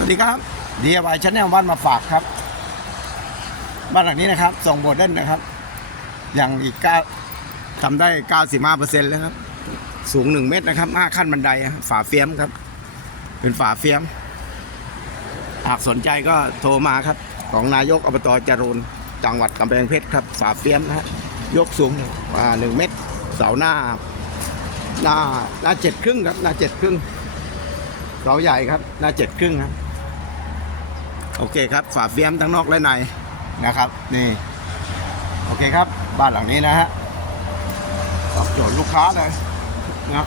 สวัสดีครับ DIY Channel บ้านมาฝากครับ บ้านหลังนี้นะครับส่งโบดเด่นนะครับ อย่างอีกเก้าทำได้95%แล้วครับ สูง1เมตรนะครับห้าขั้นบันไดฝาเฟียมครับ เป็นฝาเฟียม หากสนใจก็โทรมาครับ ของนายกอบตจรูนจังหวัดกำแพงเพชรครับ ฝาเฟียมนะฮะยกสูงอ่าหนึ่งเมตร เสาหน้า หน้าหน้าเจ็ดครึ่งครับ หน้าเจ็ดครึ่งเสาใหญ่ครับ หน้าเจ็ดครึ่งครับ โอเคครับฝาเฟียมทั้งนอกและในนะครับนี่โอเคครับบ้านหลังนี้นะฮะตอบโจทย์ลูกค้าเลยนะ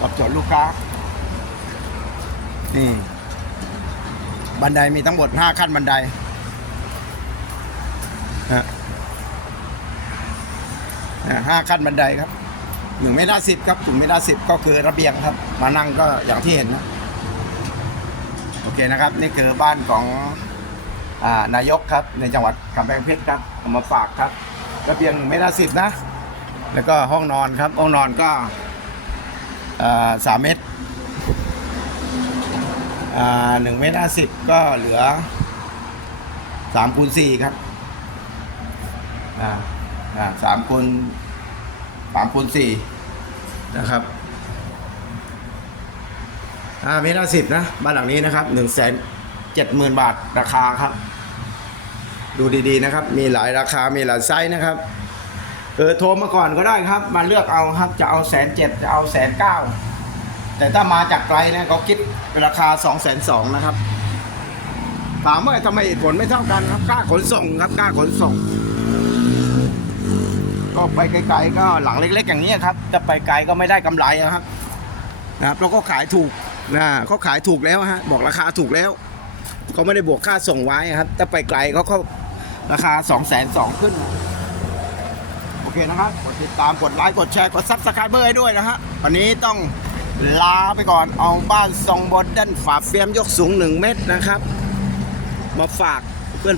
ตอบโจทย์ลูกค้านี่บันไดมีทั้งหมด5ขั้นบันไดนะห้าขั้นบันไดครับหนึ่งไม่น่าสิบครับกลุ่มไม่น่าสิบก็คือระเบียงครับ มานั่งก็อย่างที่เห็นนะ เคนะครับ นี่คือบ้านของอานายกครับ ในจังหวัดกำแพงเพชรครับเอามาฝากครับระเบียงหนึ่งไม่น่าสิบนะ แล้วก็ห้องนอนครับ ห้องนอนก็สามเมตรหนึ่งเมตรห้าสิบก็เหลือสามคูณสี่ครับสามคูณสามคูณสี่นะครับ อ่าเมตรห้าสิบนะบ้านหลังนี้นะครับหนึ่งแสนเจ็ดหมื่นบาทราคาครับ ดูดีๆนะครับ มีหลายราคามีหลายไซส์นะครับเออโทรมาก่อนก็ได้ครับ มาเลือกเอาครับจะเอาแสนเจ็ดจะเอาแสนเก้าแต่ถ้ามาจากไกลนะเขาคิดเป็นราคา2องแสนสองนะครับถามว่าทำไมผลไม่เท่ากันครับกล้าขนส่งครับกล้าขนส่ง ก็ไปไกลๆก็หลังเล็ก ๆ อย่างนี้ครับจะไปไกลก็ไม่ได้กำไรอะครับนะครับเราก็ขายถูก นะเขาขายถูกแล้วฮะบอกราคาถูกแล้วเขาไม่ได้บวกค่าส่งไว้ครับถ้าไปไกลเขาก็ราคา2องแสนสองขึ้น โอเคนะครับกดติดตามกดไลค์กดแชร์กดซับสไครเบอร์ให้ด้วยนะฮะวันนี้ต้องลาไปก่อนเอาบ้านทรงบนด้านฝาเฟียมยกสูง 1 เมตรนะครับ มาฝาก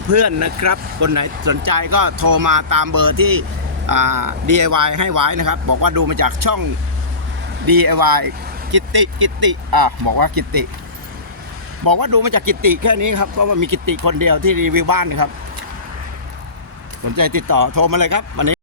เพื่อนๆนะครับ คนไหนสนใจก็โทรมาตามเบอร์ที่ DIY ให้ไว้นะครับ บอกว่าดูมาจากช่อง DIY กิตติกิตติอะบอกว่ากิตติ บอกว่าดูมาจากกิตติแค่นี้ครับเพราะว่ามีกิตติคนเดียวที่รีวิวบ้านนะครับ สนใจติดต่อโทรมาเลยครับวันนี้